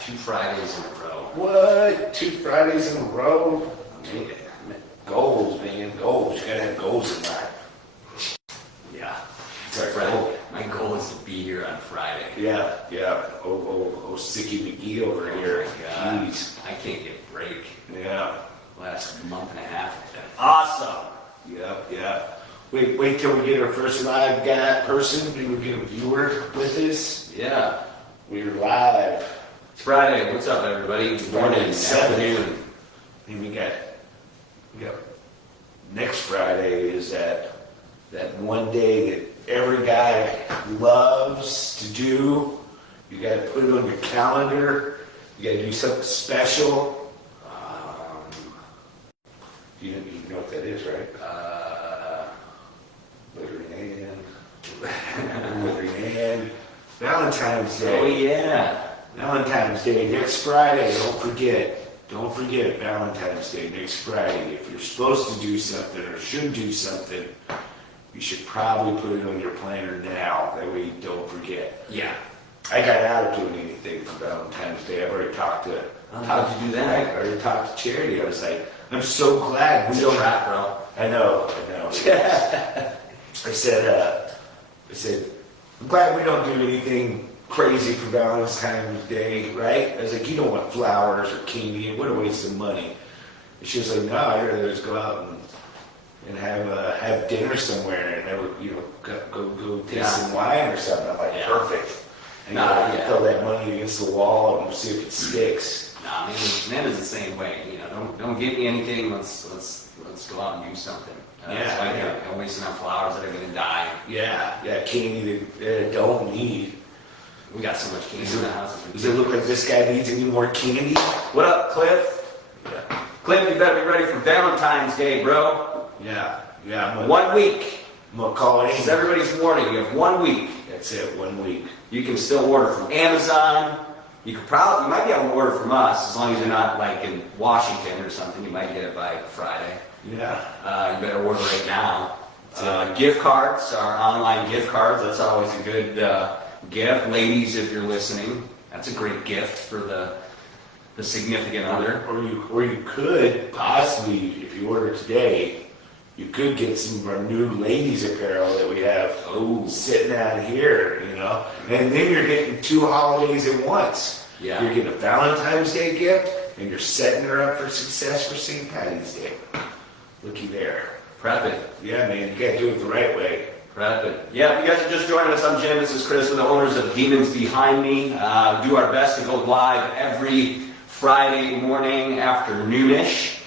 2 Fridays in a row. What? 2 Fridays in a row? Man, goals, man, goals. You gotta have goals in life. Yeah. Sorry, Friday. My goal is to be here on Friday. Yeah. Oh, Sicky McGee over here. God, Jeez. I can't get a break. Yeah. Last month and a half has been Awesome. Yeah. Wait till we get our first live person. We get a viewer with us. Yeah. We're live. It's Friday. What's up, everybody? Good morning, afternoon. And we got next Friday is that one day that every guy loves to do. You got to put it on your calendar. You got to do something special. You know what that is, right? Valentine's Day. Oh, yeah. Valentine's Day, next Friday. Don't forget Valentine's Day, next Friday. If you're supposed to do something or should do something, you should probably put it on your planner now. That way you don't forget. Yeah. I got out of doing anything for Valentine's Day. I've already talked to... How'd you do that? I already talked to Charity. I was like, I'm so glad we don't... Trap, bro. I know. I said, I'm glad we don't do anything crazy for Valentine's Day, right? I was like, you don't want flowers or candy. What a waste of money. And she was like, no, I'd rather just go out and have dinner somewhere and have, go taste some wine or something. I'm like, perfect. And throw that money against the wall and we'll see if it sticks. Nah, man is the same way. Don't give me anything. Let's go out and do something. Don't waste enough flowers that are gonna die. Yeah, candy that I don't need. We got so much candy in the house. Does it look like this guy needs any more candy? What up, Cliff? Yeah. Cliff, you better be ready for Valentine's Day, bro. Yeah. 1 week. I'm gonna call it. This is everybody's warning. You have 1 week. That's it, 1 week. You can still order from Amazon. You might be able to order from us as long as you're not like in Washington or something. You might get it by Friday. Yeah. You better order right now. Gift cards, our online gift cards. That's always a good gift. Ladies, if you're listening, that's a great gift for the significant other. Or you could possibly, if you order today, you could get some of our new ladies apparel that we have sitting out here, And then you're getting 2 holidays at once. Yeah. You're getting a Valentine's Day gift, and you're setting her up for success for St. Patty's Day. Looky there. Prep it. Yeah, man, you gotta do it the right way. Prep it. Yeah, if you guys are just joining us, I'm Jim. This is Chris. We're the owners of Demons Behind Me. Do our best to go live every Friday morning, afternoonish.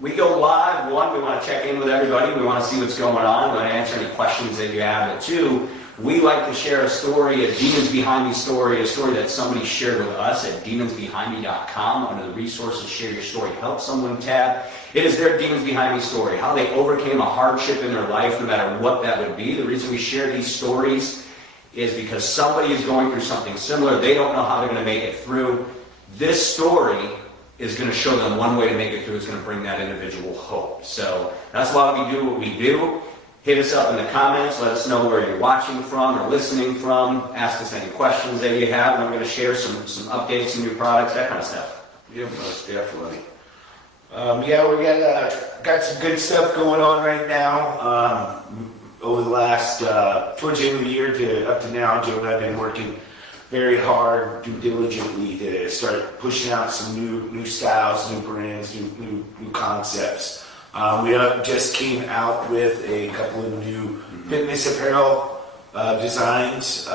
We go live. 1, we want to check in with everybody. We want to see what's going on. We want to answer any questions that you have. But 2, we like to share a story, a Demons Behind Me story, a story that somebody shared with us at demonsbehindme.com. Under the resources, share your story, help someone tab. It is their Demons Behind Me story, how they overcame a hardship in their life, no matter what that would be. The reason we share these stories is because somebody is going through something similar. They don't know how they're going to make it through. This story is going to show them one way to make it through. It's going to bring that individual hope. So that's why we do what we do. Hit us up in the comments. Let us know where you're watching from or listening from. Ask us any questions that you have. And I'm going to share some updates, some new products, that kind of stuff. Yeah, most definitely. We got some good stuff going on right now. Over the last, towards the end of the year to up to now, Joe and I have been working very hard, diligently to start pushing out some new styles, new brands, new concepts. We just came out with a couple of new fitness apparel designs.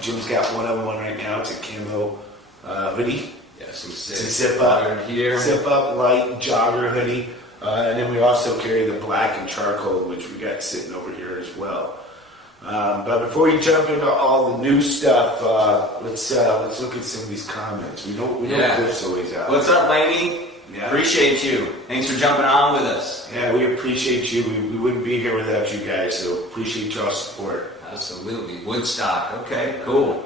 Jim's got one on one right now. It's a camo hoodie. Yeah, some It's a zip up light jogger hoodie. And then we also carry the black and charcoal, which we got sitting over here as well. But before you jump into all the new stuff, let's look at some of these comments. We know Cliff's always out. What's up, lady? Yeah. Appreciate you. Thanks for jumping on with us. Yeah, we appreciate you. We wouldn't be here without you guys, so appreciate y'all's support. Absolutely. Woodstock. Okay, cool.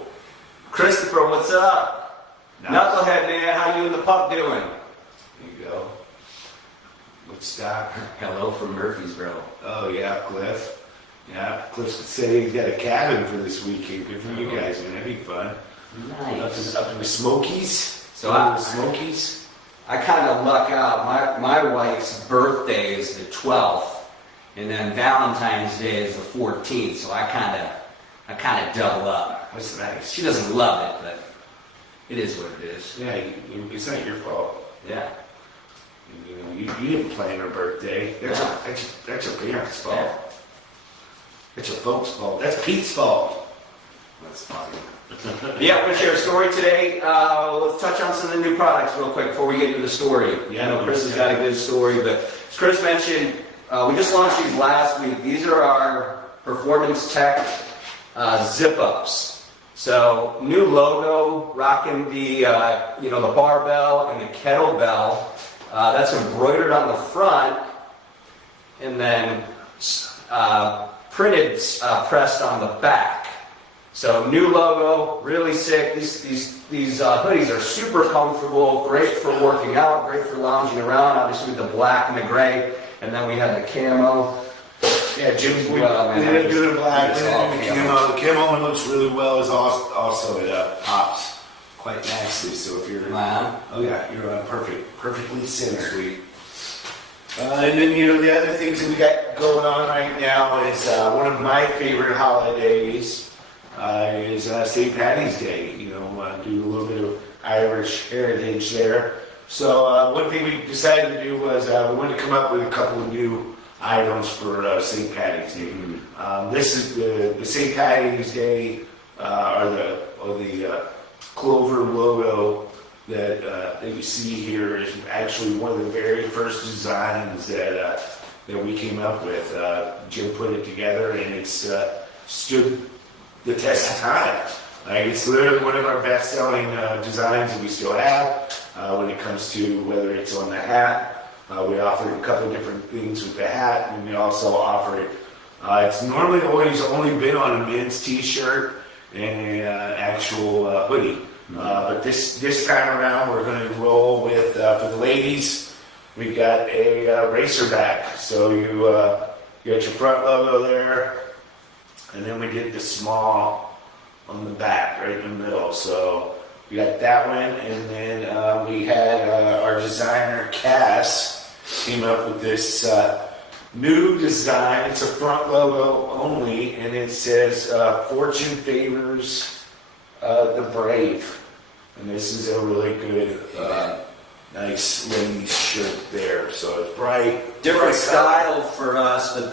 Christopher, what's up? Nice. Knucklehead, man. How you and the pup doing? There you go. Woodstock. Hello from Murfreesboro. Oh, yeah, Cliff. Yeah, Cliff said he's got a cabin for this weekend. Good for you guys, man. That'd be fun. Nice. Up in the Smokies. So the Smokies. I kind of luck out. My wife's birthday is the 12th, and then Valentine's Day is the 14th. So I kind of double up. That's nice. She doesn't love it, but it is what it is. Yeah, it's not your fault. Yeah. You didn't plan her birthday. That's your parents' fault. Yeah. That's your folks' fault. That's Pete's fault. That's funny. Yeah, I'm going to share a story today. Let's touch on some of the new products real quick before we get into the story. I know Chris has got a good story, but as Chris mentioned, we just launched these last week. These are our Performance Tech zip-ups. So new logo, rocking the the barbell and the kettlebell. That's embroidered on the front, and then printed, pressed on the back. So new logo, really sick. These hoodies are super comfortable, great for working out, great for lounging around. Obviously with the black and the gray, and then we have the camo. Yeah, Jim, we didn't do the black, we didn't do the camo. The camo one looks really well. It's also it pops quite nicely. So if you're, oh yeah, you're perfectly centered. And then the other things that we got going on right now is one of my favorite holidays. Is St. Patty's Day. Do a little bit of Irish heritage there. So one thing we decided to do was we wanted to come up with a couple of new items for St. Patty's Day. This is the St. Patty's Day or the Clover logo that you see here is actually one of the very first designs that we came up with. Jim put it together, and it's stood the test of time. It's literally one of our best-selling designs that we still have when it comes to whether it's on the hat. We offer a couple of different things with the hat, and we also offer it. It's normally always only been on a men's t-shirt and an actual hoodie. But this time around, we're going to roll with, for the ladies, we've got a racerback. So you got your front logo there, and then we did the small on the back, right in the middle. So we got that one, and then we had our designer, Cass, came up with this new design. It's a front logo only, and it says, Fortune favors the brave. And this is a really good, nice ladies shirt there. So it's bright. Different style for us, but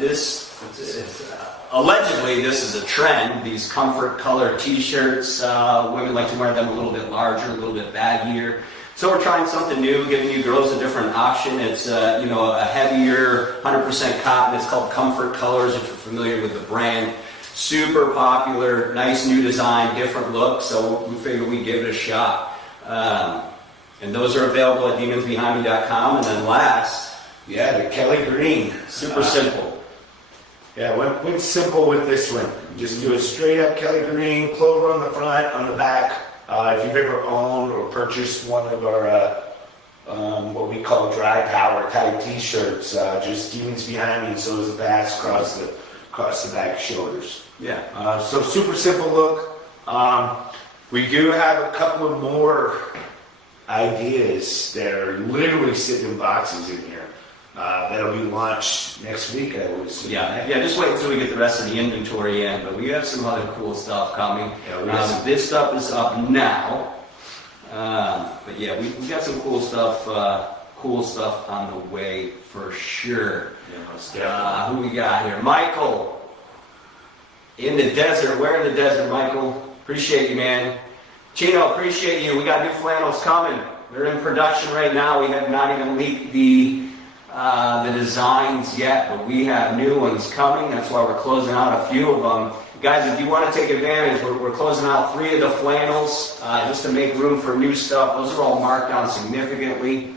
allegedly this is a trend. These comfort color t-shirts, women like to wear them a little bit larger, a little bit baggier. So we're trying something new, giving you girls a different option. It's a heavier, 100% cotton. It's called Comfort Colors, if you're familiar with the brand. Super popular, nice new design, different look, so we figured we'd give it a shot. And those are available at demonsbehindme.com. And then last, the Kelly Green. Super simple. Yeah, went simple with this one. Just do a straight up Kelly Green, clover on the front, on the back. If you've ever owned or purchased one of our what we call dry power type t-shirts, just Demons Behind Me, so as the backs across the back shoulders. Yeah. So super simple look. We do have a couple of more ideas that are literally sitting in boxes in here. That'll be launched next week, I would assume. Yeah, just wait until we get the rest of the inventory in, but we have some other cool stuff coming. Yeah, this stuff is up now. But yeah, we got some cool stuff on the way for sure. Who we got here? Michael. In the desert. Where in the desert, Michael? Appreciate you, man. Chino, appreciate you. We got new flannels coming. They're in production right now. We have not even leaked the designs yet, but we have new ones coming. That's why we're closing out a few of them. Guys, if you want to take advantage, we're closing out 3 of the flannels just to make room for new stuff. Those are all marked down significantly.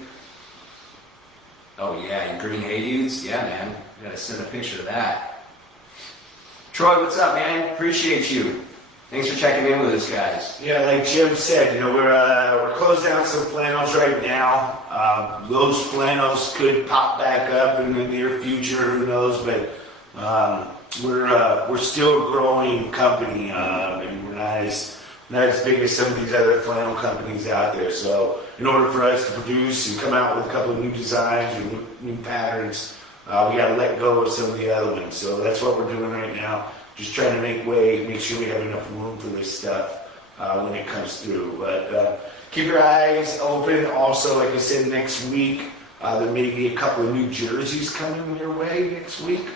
Oh yeah, and green hay dudes? Yeah, man. You gotta send a picture of that. Troy, what's up, man? Appreciate you. Thanks for checking in with us, guys. Yeah, like Jim said, we're closing out some flannels right now. Those flannels could pop back up in the near future, who knows? But we're still a growing company, and we're not as not as big as some of these other flannel companies out there. So in order for us to produce and come out with a couple of new designs and new patterns, we got to let go of some of the other ones. So that's what we're doing right now. Just trying to make sure we have enough room for this stuff when it comes through. But keep your eyes open. Also, like I said, next week, there may be a couple of new jerseys coming your way next week.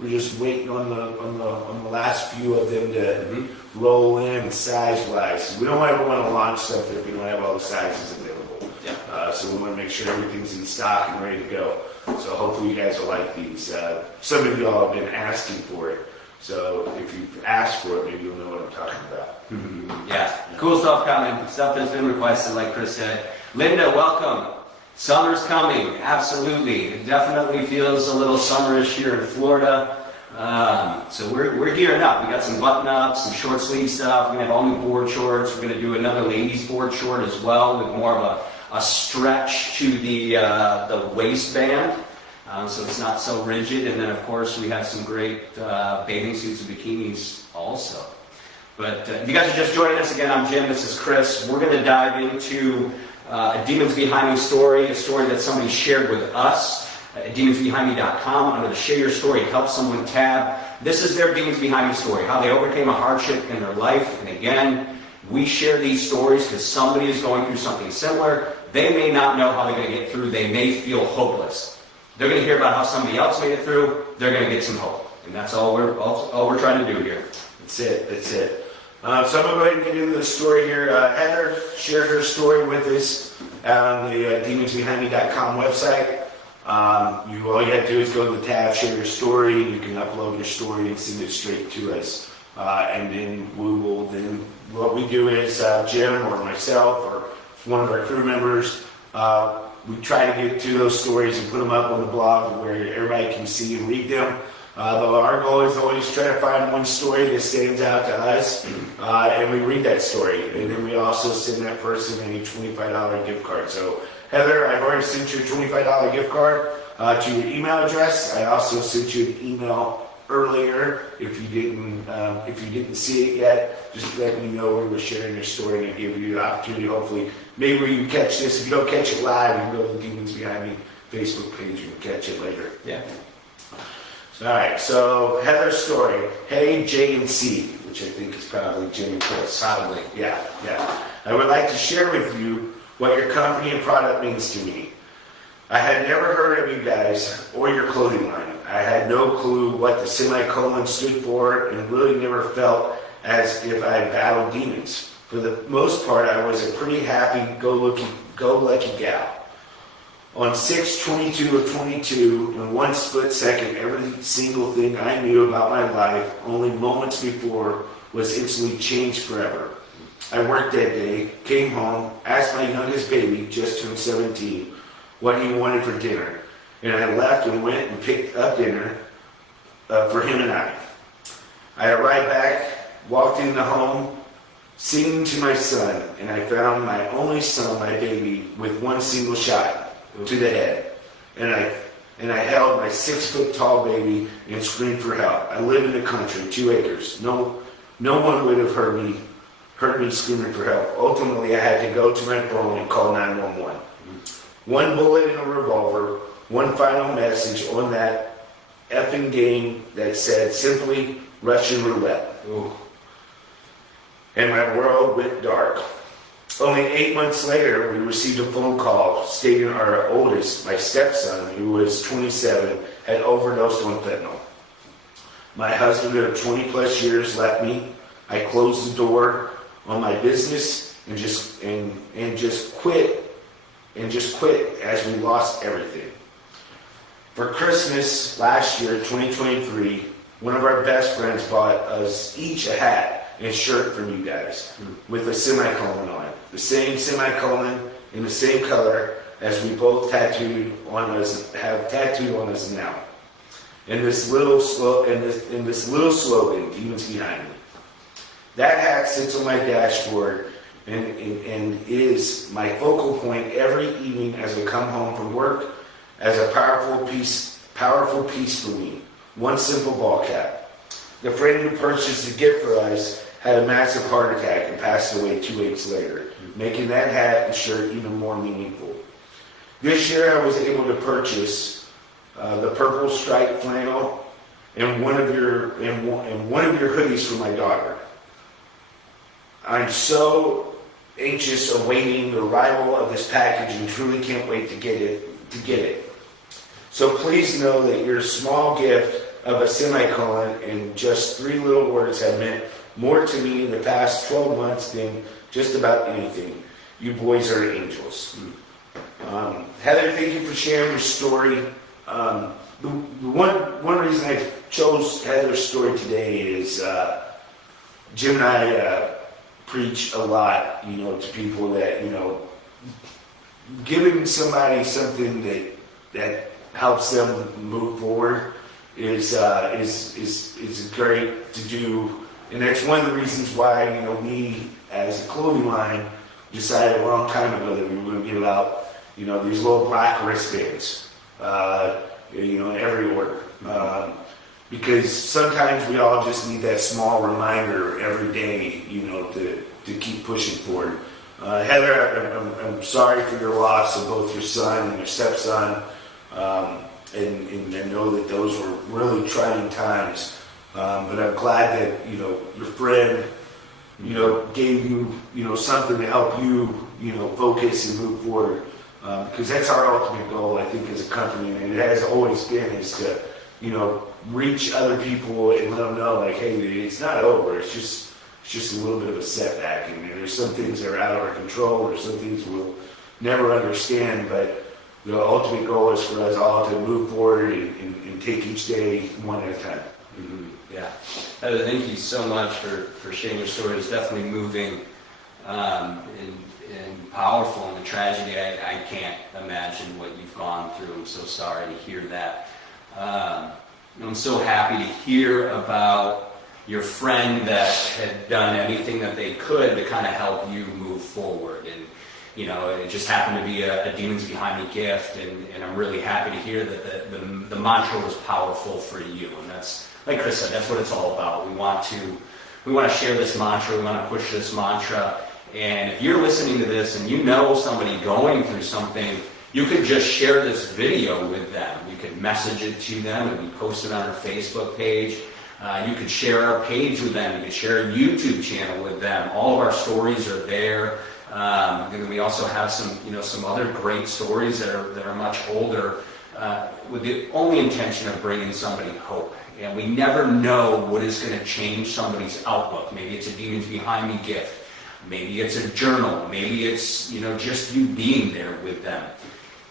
We're just waiting on the last few of them to roll in size-wise. We don't ever want to launch stuff if we don't have all the sizes available. Yeah. So we want to make sure everything's in stock and ready to go. So hopefully you guys will like these. Some of y'all have been asking for it. So if you've asked for it, maybe you'll know what I'm talking about. Yeah, cool stuff coming. Stuff that's been requested, like Chris said. Linda, welcome. Summer's coming, absolutely. It definitely feels a little summerish here in Florida. So we're gearing up. We got some button-ups, some short sleeve stuff. We're gonna have all new board shorts. We're gonna do another ladies board short as well, with more of a stretch to the waistband, so it's not so rigid. And then of course we have some great bathing suits and bikinis also. But if you guys are just joining us again, I'm Jim. This is Chris. We're gonna dive into a Demons Behind Me story, a story that somebody shared with us at demonsbehindme.com under the Share Your Story, Help Someone tab. This is their Demons Behind Me story, how they overcame a hardship in their life. And again, we share these stories because somebody is going through something similar. They may not know how they're going to get through. They may feel hopeless. They're going to hear about how somebody else made it through. They're going to get some hope. And that's all we're trying to do here. That's it. So I'm going to go ahead and get into the story here. Heather shared her story with us on the demonsbehindme.com website. All you have to do is go to the tab, share your story. You can upload your story and send it straight to us. And then what we do is Jim or myself or one of our crew members, we try to get to those stories and put them up on the blog where everybody can see and read them. Though our goal is always try to find one story that stands out to us, and we read that story. And then we also send that person a $25 gift card. So Heather, I've already sent you a $25 gift card to your email address. I also sent you an email earlier. If you didn't see it yet, just let me know we were sharing your story and give you the opportunity. Hopefully, maybe you can catch this. If you don't catch it live, you can go to the Demons Behind Me Facebook page and catch it later. Yeah. All right, so Heather's story, Hey J and C, which I think is probably Jim and Chris. Probably. Yeah. I would like to share with you what your company and product means to me. I had never heard of you guys or your clothing line. I had no clue what the semicolon stood for and really never felt as if I had battled demons. For the most part, I was a pretty happy-go-lucky gal. On 6/22 of 22, in one split second, every single thing I knew about my life only moments before was instantly changed forever. I worked that day, came home, asked my youngest baby, just turned 17, what he wanted for dinner. And I left and went and picked up dinner for him and I. I arrived back, walked in the home, singing to my son, and I found my only son, my baby, with one single shot to the head. And I held my 6-foot-tall baby and screamed for help. I live in the country, 2 acres. No one would have heard me screaming for help. Ultimately, I had to go to my phone and call 911. One bullet in a revolver, one final message on that effing game that said simply Russian roulette. Ooh. And my world went dark. Only 8 months later, we received a phone call stating our oldest, my stepson, who was 27, had overdosed on fentanyl. My husband of 20 plus years left me. I closed the door on my business and just quit as we lost everything. For Christmas last year, 2023, one of our best friends bought us each a hat and shirt from you guys with a semicolon on it. The same semicolon in the same color as we both have tattooed on us now. And this little slogan, Demons Behind Me. That hat sits on my dashboard and is my focal point every evening as I come home from work as a powerful piece for me. One simple ball cap. The friend who purchased the gift for us had a massive heart attack and passed away 2 weeks later, making that hat and shirt even more meaningful. This year I was able to purchase the purple striped flannel and one of your hoodies for my daughter. I'm so anxious awaiting the arrival of this package and truly can't wait to get it. So please know that your small gift of a semicolon and just 3 little words have meant more to me in the past 12 months than just about anything. You boys are angels. Heather, thank you for sharing your story. The one reason I chose Heather's story today is Jim and I preach a lot, to people that, giving somebody something that helps them move forward is great to do, and that's one of the reasons why we as a clothing line decided a long time ago that we were going to give out these little black wristbands every order, because sometimes we all just need that small reminder every day to keep pushing forward. Heather, I'm sorry for your loss of both your son and your stepson. And I know that those were really trying times, but I'm glad that your friend gave you something to help you focus and move forward, because that's our ultimate goal, I think, as a company, and it has always been, is to reach other people and let them know, like, hey, it's not over, it's just a little bit of a setback, and there's some things that are out of our control, or some things we'll never understand, but the ultimate goal is for us all to move forward and take each day one at a time. Mm-hmm. Yeah. Heather, thank you so much for sharing your story. It's definitely moving and powerful, and the tragedy, I can't imagine what you've gone through. I'm so sorry to hear that. I'm so happy to hear about your friend that had done anything that they could to kind of help you move forward. And it just happened to be a Demons Behind Me gift, and I'm really happy to hear that the mantra was powerful for you. And that's, like Chris said, that's what it's all about. We want to share this mantra, we want to push this mantra, and if you're listening to this and you know somebody going through something, you could just share this video with them. You could message it to them, and we post it on our Facebook page. You could share our page with them. You could share a YouTube channel with them. All of our stories are there. And we also have some other great stories that are much older, with the only intention of bringing somebody hope. And we never know what is going to change somebody's outlook. Maybe it's a Demons Behind Me gift. Maybe it's a journal. Maybe it's just you being there with them.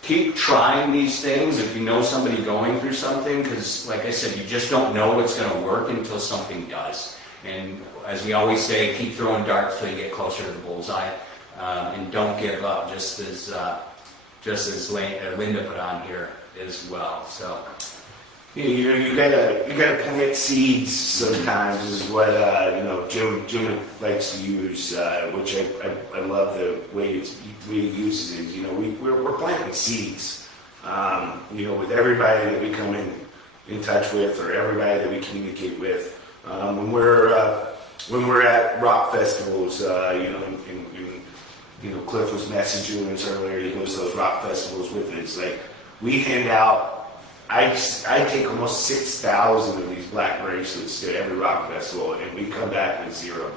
Keep trying these things if you know somebody going through something, because, like I said, you just don't know what's going to work until something does. And as we always say, keep throwing darts till you get closer to the bullseye. And don't give up, just as Linda put on here as well. So you gotta plant seeds sometimes, is what Jim likes to use, which I love the way he uses it. We're planting seeds, with everybody that we come in touch with, or everybody that we communicate with. When we're at rock festivals, Cliff was messaging us earlier. He goes to those rock festivals with it. It's like we hand out. I take almost 6,000 of these black bracelets to every rock festival, and we come back with 0.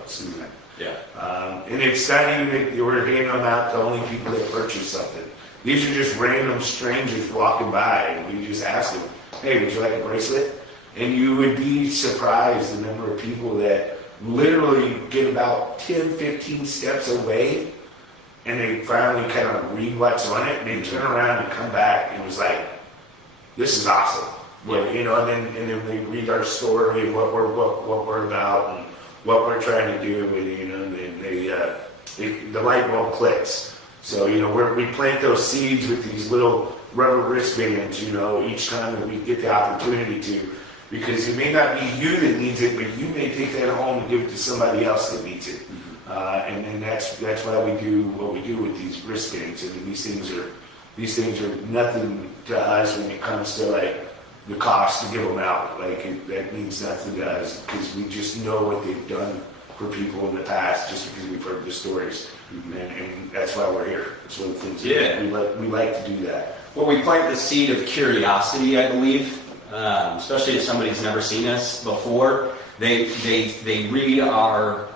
yeah. And it's not even that we're handing them out to only people that purchase something. These are just random strangers walking by, and we just ask them, "Hey, would you like a bracelet?" And you would be surprised the number of people that literally get about 10, 15 steps away, and they finally kind of read what's on it, and they turn around and come back, and it was like, this is awesome. Well, and then they read our story and what we're about and what we're trying to do, and the light bulb clicks. So we plant those seeds with these little rubber wristbands, each time that we get the opportunity to, because it may not be you that needs it, but you may take that home and give it to somebody else that needs it. And that's why we do what we do with these wristbands. I mean, these things are nothing to us when it comes to like the cost to give them out. Like that means nothing to us because we just know what they've done for people in the past just because we've heard the stories. And that's why we're here. It's one of the things we like to do that. Well, we plant the seed of curiosity, I believe, especially if somebody's never seen us before. They read our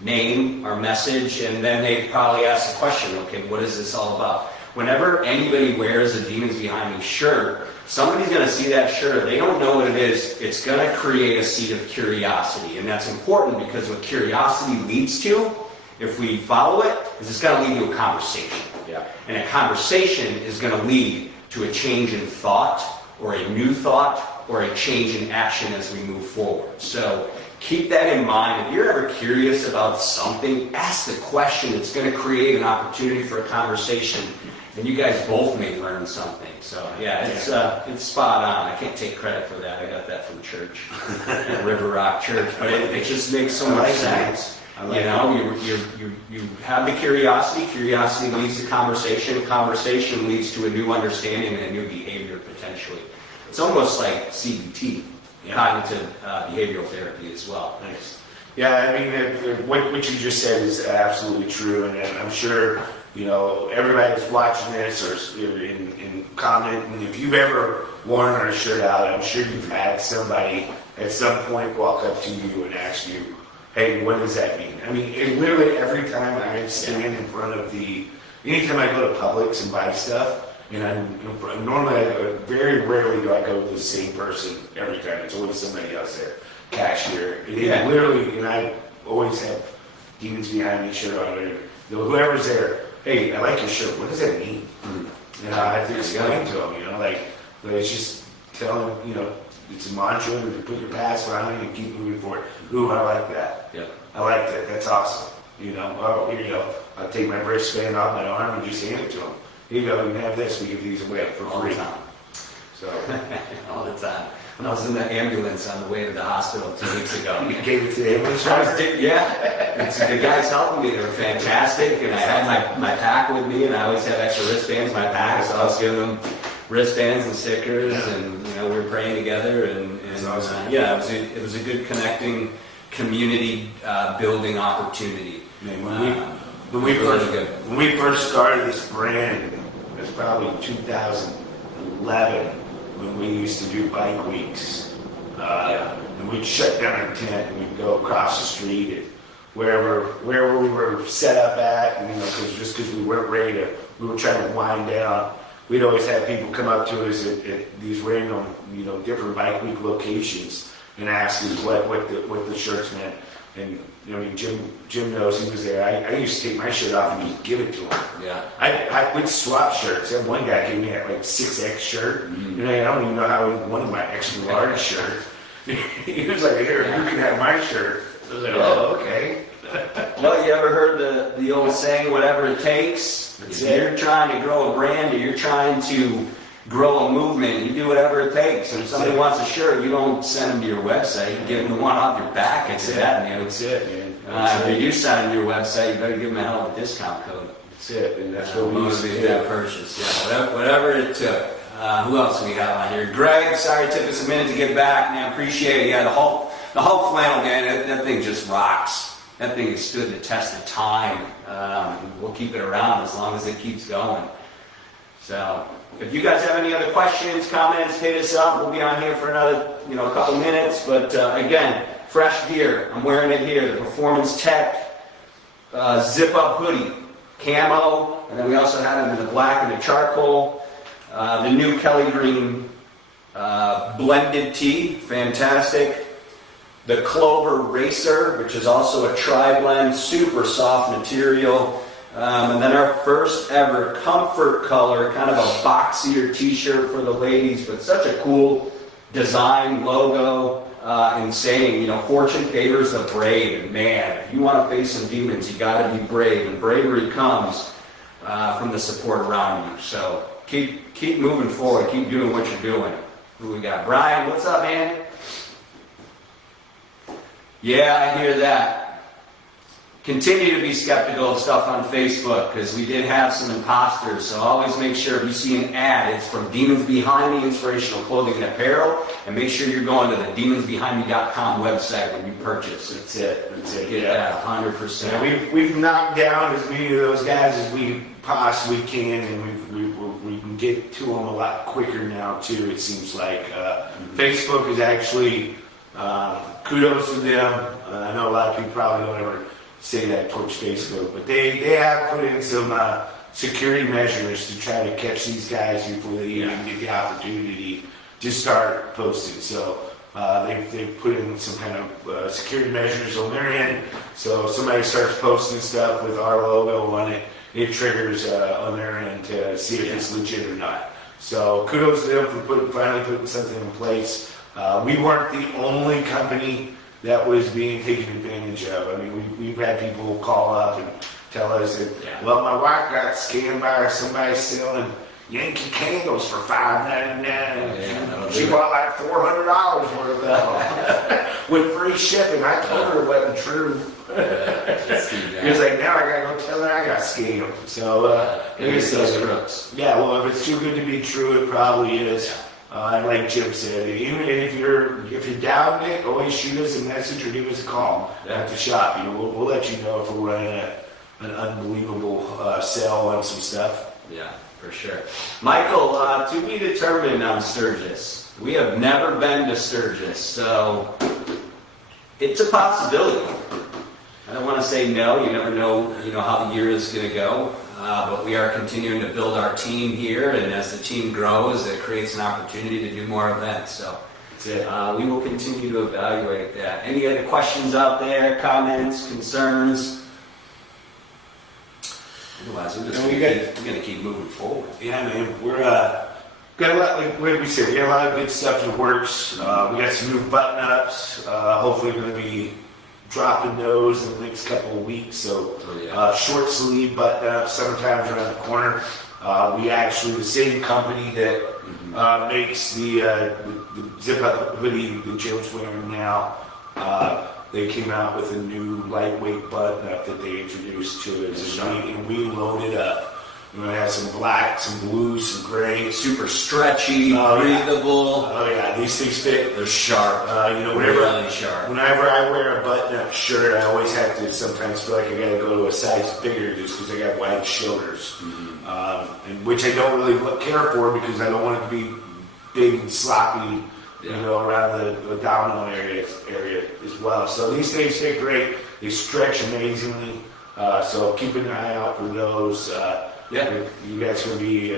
name, our message, and then they probably ask the question, okay, what is this all about? Whenever anybody wears a Demons Behind Me shirt, somebody's going to see that shirt. They don't know what it is. It's going to create a seed of curiosity. And that's important because what curiosity leads to, if we follow it, is it's going to lead to a conversation. Yeah. And a conversation is going to lead to a change in thought, or a new thought, or a change in action as we move forward. So keep that in mind. If you're ever curious about something, ask the question. It's going to create an opportunity for a conversation. And you guys both may learn something. So yeah, it's spot on. I can't take credit for that. I got that from church, at River Rock Church. But it just makes so much sense. You know, you have the curiosity. Curiosity leads to conversation. Conversation leads to a new understanding and a new behavior potentially. It's almost like CBT, cognitive behavioral therapy as well. Nice. Yeah, I mean, what you just said is absolutely true, and I'm sure, you know, everybody that's watching this or in comment, and if you've ever worn our shirt out, I'm sure you've had somebody at some point walk up to you and ask you, hey, what does that mean? I mean, literally every time I stand in front of anytime I go to Publix and buy stuff, and normally, very rarely do I go to the same person every time. It's always somebody else there, cashier. And literally, and I always have Demons Behind Me shirt on it. Whoever's there, hey, I like your shirt. What does that mean? You know, I have to explain to them. You know, like it's just tell them, you know, it's a mantra to put your past behind you and keep moving forward. Ooh, I like that. Yeah. I like that. That's awesome. You know, oh, here you go. I'll take my wristband off my arm and just hand it to them. Here you go, you can have this, we give these away for free. All the time. So, all the time. When I was in the ambulance on the way to the hospital 2 weeks ago. you gave it to the ambulance I was driver? the guys helping me, they were fantastic, and I had my pack with me, and I always have extra wristbands in my pack, so I was giving them wristbands and stickers, and we were praying together, and awesome. it was a good connecting, community building opportunity. Man, when we first started this brand, it was probably 2011 when we used to do bike weeks. And we'd shut down our tent and we'd go across the street and wherever we were set up at, and because we weren't ready we were trying to wind down. We'd always have people come up to us at these random, different bike week locations and ask us what the shirts meant. And Jim knows, he was there. I used to take my shirt off and just give it to him. Yeah. I would swap shirts. That one guy gave me that 6X shirt. Mm-hmm. I don't even know how he wanted my extra large shirt. He was like, here, you can have my shirt. I was like, oh, okay. Well, you ever heard the old saying, whatever it takes? If you're trying to grow a brand or you're trying to grow a movement, you do whatever it takes. And if somebody wants a shirt, you don't send them to your website. You give them the one off your back. It's that, man. That's it, man. If you do sign to your website, you better give them a hell of a discount code. That's it, and that's what we used to motivate do. that purchase. Yeah, whatever it took. Who else we got on here? Greg, sorry it took us a minute to get back. Man, appreciate it. Yeah, the Hulk flannel, man, that thing just rocks. That thing has stood the test of time. We'll keep it around as long as it keeps going. So, if you guys have any other questions, comments, hit us up. We'll be on here for another, couple minutes. But again, fresh gear. I'm wearing it here. The Performance Tech zip-up hoodie, camo, and then we also had them in the black and the charcoal. The new Kelly Green blended tee, fantastic. The Clover Racer, which is also a tri-blend, super soft material. And then our first ever comfort color, kind of a boxier t-shirt for the ladies, but such a cool design, logo, and saying, fortune favors the brave. And man, if you want to face some demons, you got to be brave. And bravery comes from the support around you. So keep moving forward. Keep doing what you're doing. Who we got? Brian, what's up, man? Yeah, I hear that. continue to be skeptical of stuff on Facebook, because we did have some imposters. So always make sure if you see an ad, it's from Demons Behind Me Inspirational Clothing and Apparel, and make sure you're going to the demonsbehindme.com website when you purchase. That's it. Get that 100%. Yeah, we've knocked down as many of those guys as we possibly can, and we can get to them a lot quicker now too. It seems like Facebook is actually kudos to them. I know a lot of people probably don't ever say that towards Facebook, but they have put in some security measures to try to catch these guys before they even get the opportunity to start posting. So they've put in some kind of security measures on their end. So if somebody starts posting stuff with our logo on it, it triggers on their end to see if it's legit or not. So kudos to them for finally putting something in place. We weren't the only company that was being taken advantage of. I mean, we've had people call up and tell us that, well, my wife got scammed by somebody selling Yankee candles for $5.99. She bought like $400 worth of them with free shipping. I told her it wasn't true. He was like, now I gotta go tell her I got scammed. So it's those crooks. Yeah, well, if it's too good to be true, it probably is. And like Jim said, even if you're doubting it, always shoot us a message or give us a call at the shop. You know, we'll let you know if we're running an unbelievable sale on some stuff. Yeah, for sure. Michael, to be determined on Sturgis. We have never been to Sturgis, so it's a possibility. I don't want to say no. You never know, how the year is going to go. But we are continuing to build our team here, and as the team grows, it creates an opportunity to do more events. So we will continue to evaluate that. Any other questions out there, comments, concerns? Otherwise, we're going to keep moving forward. Yeah, man, we're got a lot. Like we said, we got a lot of good stuff in the works. We got some new button-ups. Hopefully, we're going to be dropping those in the next couple of weeks. So short sleeve button-ups, summertime's around the corner. We actually, the same company that makes the zip-up hoodie that Jim's wearing now, they came out with a new lightweight button-up that they introduced to us, and we loaded up. We had some black, some blue, some gray. Super stretchy, breathable. Oh yeah, these things fit. They're sharp. Really sharp. Whenever I wear a button-up shirt, I always have to sometimes feel like I gotta go to a size bigger just because I got wide shoulders. And which I don't really care for because I don't want it to be big and sloppy, around the abdominal area as well. So these things fit great. They stretch amazingly. So keep an eye out for those. You guys are going to be,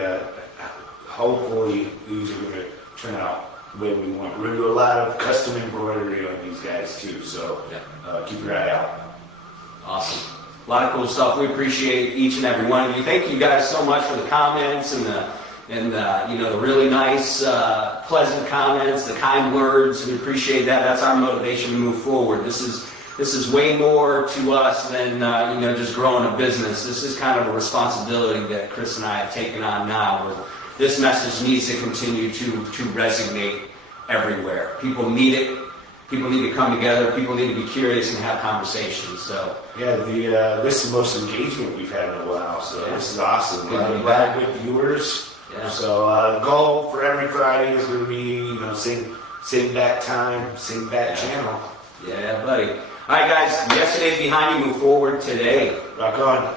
hopefully, these are going to turn out the way we want. We're going to do a lot of custom embroidery on these guys, too, so keep your eye out. Awesome. A lot of cool stuff. We appreciate each and every one of you. Thank you guys so much for the comments and the really nice, pleasant comments, the kind words. We appreciate that. That's our motivation to move forward. This is way more to us than just growing a business. This is kind of a responsibility that Chris and I have taken on now, where this message needs to continue to resonate everywhere. People need it. People need to come together. People need to be curious and have conversations. So this is the most engagement we've had in a while. So this is awesome. Glad with viewers. Yeah. So the goal for every Friday is going to be same bat time, same bat channel. Yeah, buddy. All right, guys. Yesterday's behind you. Move forward today. Rock on.